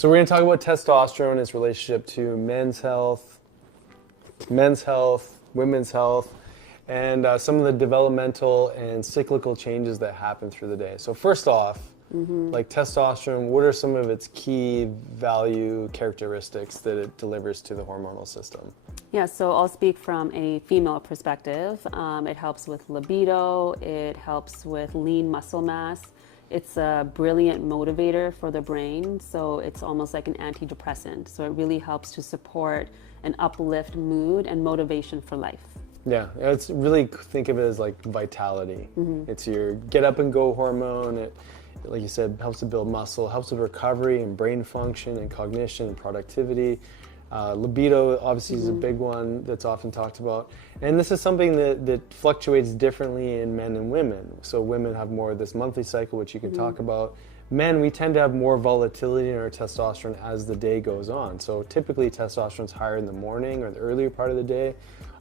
So we're going to talk about testosterone and its relationship to men's health, women's health, and some of the developmental and cyclical changes that happen through the day. So first off, like testosterone, what are some of its key value characteristics that it delivers to the hormonal system? Yeah, so I'll speak from a female perspective. It helps with libido, it helps with lean muscle mass. It's a brilliant motivator for the brain, so it's almost like an antidepressant. So it really helps to support and uplift mood and motivation for life. Yeah, it's really, think of it as like vitality. It's your get up and go hormone. It, like you said, helps to build muscle, helps with recovery and brain function and cognition and productivity. Libido obviously is a big one that's often talked about. And this is something that fluctuates differently in men and women. So women have more of this monthly cycle, which you can talk about. Men, we tend to have more volatility in our testosterone as the day goes on. So typically testosterone is higher in the morning or the earlier part of the day.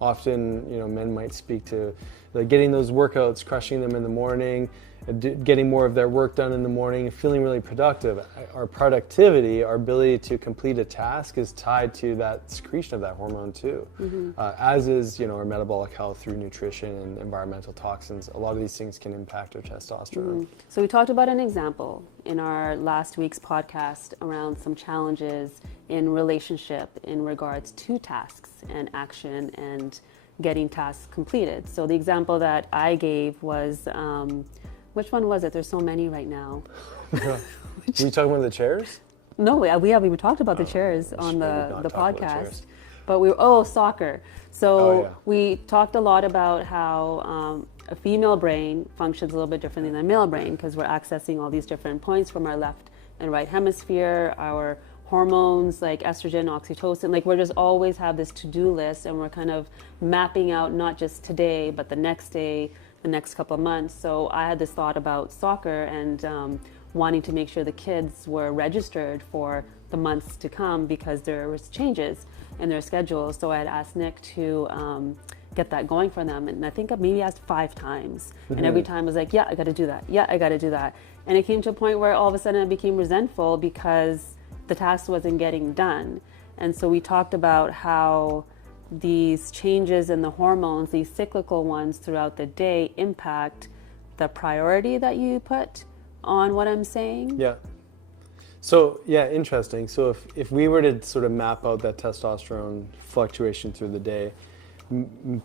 Often, men might speak to like getting those workouts, crushing them in the morning, getting more of their work done in the morning, feeling really productive. Our productivity, our ability to complete a task is tied to that secretion of that hormone too, as is our metabolic health through nutrition and environmental toxins. A lot of these things can impact our testosterone. So we talked about an example in our last week's podcast around some challenges in relationship in regards to tasks and action and getting tasks completed. So the example that I gave was, which one was it? There's so many right now. Were you talking about the chairs? No, we talked about the chairs on the podcast. But soccer. So we talked a lot about how a female brain functions a little bit differently than a male brain because we're accessing all these different points from our left and right hemisphere, our hormones like estrogen, oxytocin, like we're just always have this to-do list and we're kind of mapping out not just today, but the next day, the next couple of months. So I had this thought about soccer and wanting to make sure the kids were registered for the months to come because there was changes in their schedules. So I had asked Nick to get that going for them. And I think I maybe asked 5 times. And every time I was like, yeah, I got to do that. Yeah, I got to do that. And it came to a point where all of a sudden I became resentful because the task wasn't getting done. And so we talked about how these changes in the hormones, these cyclical ones throughout the day, impact the priority that you put on what I'm saying. Yeah. So, yeah, interesting. So if we were to sort of map out that testosterone fluctuation through the day,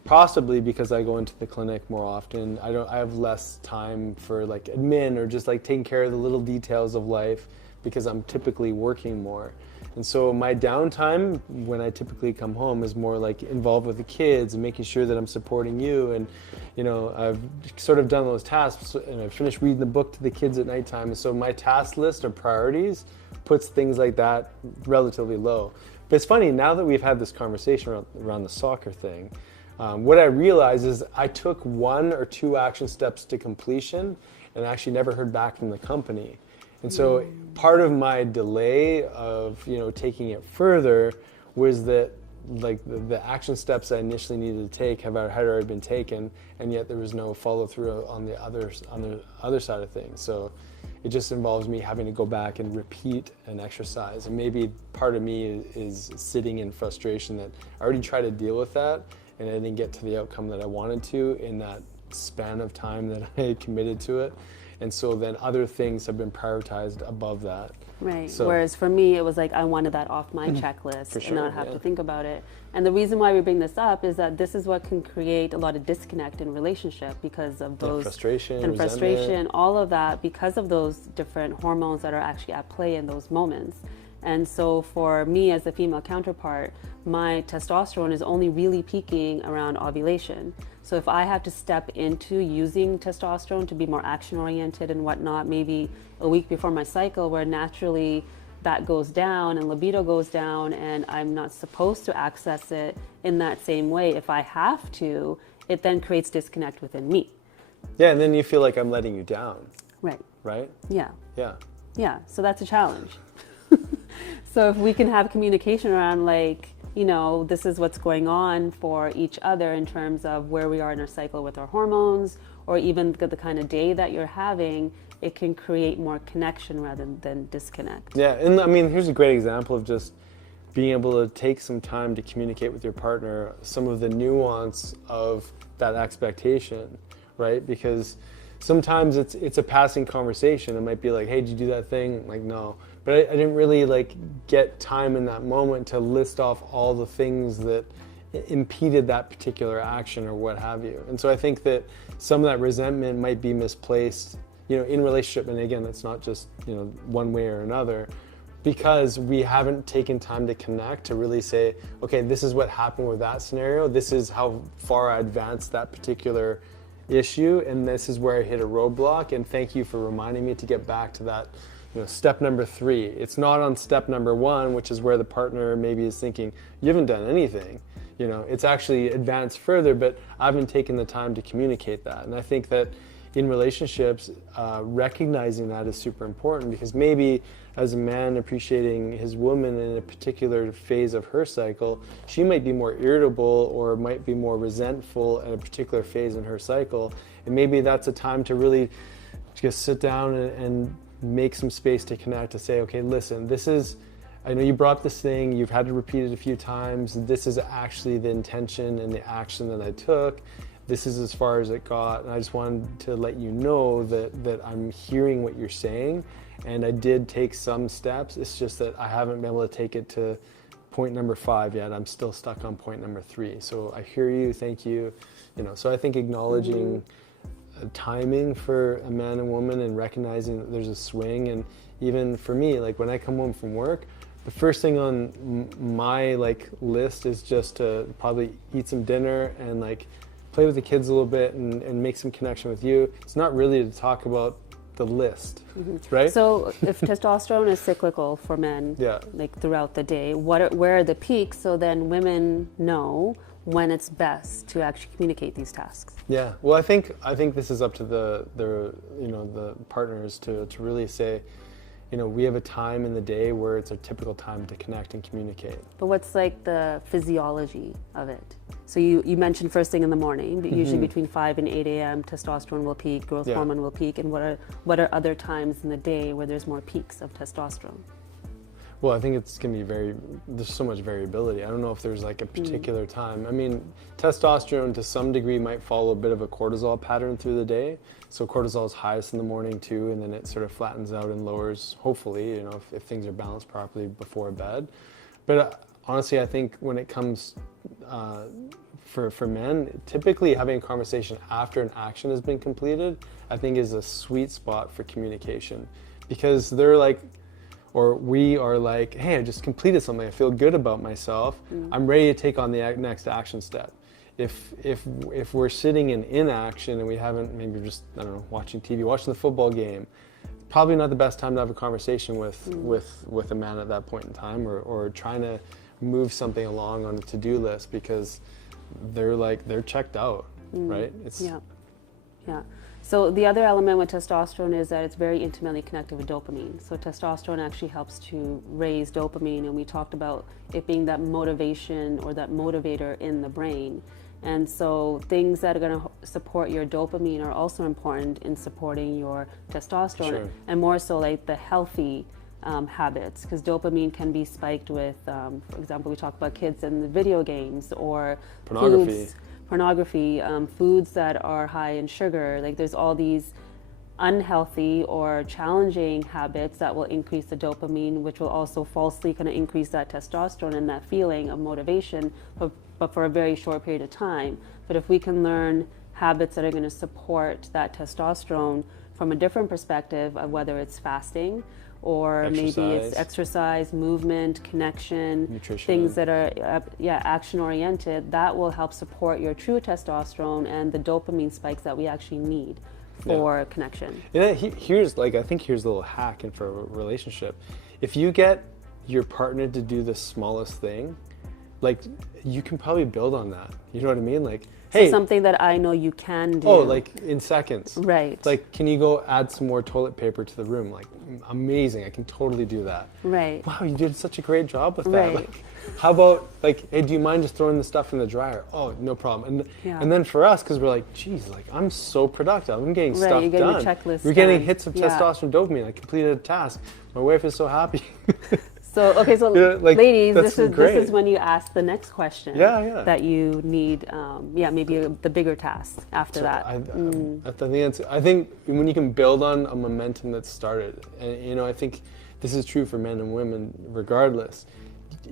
possibly because I go into the clinic more often, I have less time for like admin or just like taking care of the little details of life because I'm typically working more. And so my downtime when I typically come home is more like involved with the kids and making sure that I'm supporting you. And, I've sort of done those tasks and I've finished reading the book to the kids at nighttime. And so my task list of priorities puts things like that relatively low. But it's funny, now that we've had this conversation around the soccer thing, what I realized is I took 1 or 2 action steps to completion and actually never heard back from the company. And so part of my delay of, taking it further was that like the action steps I initially needed to take had already been taken, and yet there was no follow through on the other side of things. So it just involves me having to go back and repeat an exercise. And maybe part of me is sitting in frustration that I already tried to deal with that and I didn't get to the outcome that I wanted to in that span of time that I had committed to it. And so then other things have been prioritized above that. Right. So, whereas for me, it was like I wanted that off my checklist and not have to think about it. And the reason why we bring this up is that this is what can create a lot of disconnect in relationship because of those frustration, all of that, because of those different hormones that are actually at play in those moments. And so for me as a female counterpart, my testosterone is only really peaking around ovulation. So if I have to step into using testosterone to be more action oriented and whatnot, maybe a week before my cycle where naturally that goes down and libido goes down and I'm not supposed to access it in that same way. If I have to, it then creates disconnect within me. Yeah, and then you feel like I'm letting you down. Right. Right? Yeah. Yeah. Yeah, so that's a challenge. So if we can have communication around this is what's going on for each other in terms of where we are in our cycle with our hormones, or even the kind of day that you're having, it can create more connection rather than disconnect. Yeah, and I mean, here's a great example of just being able to take some time to communicate with your partner some of the nuance of that expectation, right? Because sometimes it's a passing conversation. It might be like, hey, did you do that thing? Like, no. But I didn't really like get time in that moment to list off all the things that impeded that particular action or what have you. And so I think that some of that resentment might be misplaced, in relationship. And again, it's not just, one way or another, because we haven't taken time to connect, to really say, okay, this is what happened with that scenario. This is how far I advanced that particular issue. And this is where I hit a roadblock. And thank you for reminding me to get back to that, step number 3. It's not on step number 1, which is where the partner maybe is thinking, you haven't done anything. It's actually advanced further, but I haven't taken the time to communicate that. And I think that in relationships, recognizing that is super important, because maybe as a man appreciating his woman in a particular phase of her cycle, she might be more irritable or might be more resentful at a particular phase in her cycle. And maybe that's a time to really just sit down and make some space to connect, to say, okay, listen, I know you brought this thing, you've had to repeat it a few times. This is actually the intention and the action that I took. This is as far as it got. And I just wanted to let you know that I'm hearing what you're saying. And I did take some steps. It's just that I haven't been able to take it to point number 5 yet. I'm still stuck on point number 3. So I hear you, thank you. So I think acknowledging timing for a man and woman and recognizing that there's a swing. And even for me, like when I come home from work, the first thing on my list is just to probably eat some dinner and play with the kids a little bit and make some connection with you. It's not really to talk about the list, right? So if testosterone is cyclical for men, throughout the day, where are the peaks? So then women know when it's best to actually communicate these tasks. Yeah, well, I think this is up to the partners to really say, we have a time in the day where it's a typical time to connect and communicate. But what's the physiology of it? So you mentioned first thing in the morning, but usually between 5 and 8 a.m. testosterone will peak, growth hormone will peak, and what are other times in the day where there's more peaks of testosterone? Well, I think it's going to be there's so much variability. I don't know if there's a particular time. I mean, testosterone to some degree might follow a bit of a cortisol pattern through the day. So cortisol is highest in the morning too, and then it sort of flattens out and lowers, hopefully, if things are balanced properly before bed. But honestly, I think when it comes for men, typically having a conversation after an action has been completed, I think is a sweet spot for communication, because they're or we are hey, I just completed something. I feel good about myself. I'm ready to take on the next action step. If we're sitting in inaction and we haven't, maybe just, watching TV, watching the football game, probably not the best time to have a conversation with a man at that point in time, or trying to move something along on a to-do list, because they're checked out, right? Yeah. So the other element with testosterone is that it's very intimately connected with dopamine. So testosterone actually helps to raise dopamine, and we talked about it being that motivation or that motivator in the brain. And so things that are going to support your dopamine are also important in supporting your testosterone, and more so the healthy habits, because dopamine can be spiked with, for example, we talk about kids and the video games or pornography, foods that are high in sugar. There's all these unhealthy or challenging habits that will increase the dopamine, which will also falsely kind of increase that testosterone and that feeling of motivation, but for a very short period of time. But if we can learn habits that are going to support that testosterone from a different perspective of whether it's fasting, or maybe it's exercise, movement, connection, nutrition, things that are action-oriented, that will help support your true testosterone and the dopamine spikes that we actually need for connection. Yeah, here's I think here's a little hack for a relationship. If you get your partner to do the smallest thing, you can probably build on that. You know what I mean? hey, something that I know you can do. Oh, like in seconds. Right. It's like, can you go add some more toilet paper to the room? Like, amazing. I can totally do that. Right. Wow, you did such a great job with that. Right. Like, how about, like, hey, do you mind just throwing the stuff in the dryer? Oh, no problem. And then for us, because we're like, geez, like, I'm so productive. I'm getting stuff you're getting done. your checklist We're getting done. hits of Yeah. testosterone dopamine. I completed a task. My wife is so happy. So Yeah, like, ladies, that's this great. is when you ask the next question. Yeah. That you need, maybe the bigger task after So that. I think when you can build on a momentum that's started, and you know, I think this is true for men and women regardless.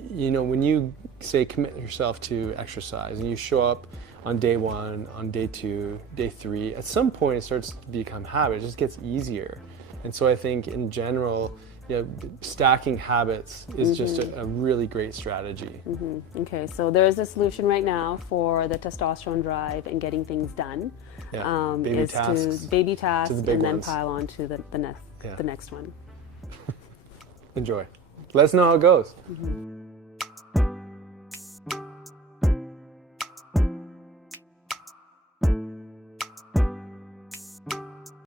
You know, when you say commit yourself to exercise and you show up on day 1, on day 2, day 3, at some point it starts to become habit. It just gets easier. And so I think in general, stacking habits is just a really great strategy. Okay, so there is a solution right now for the testosterone drive and getting things done. Yeah, baby is tasks. to baby tasks to the and big then ones. pile on to the next one. Enjoy. Let us know how it goes.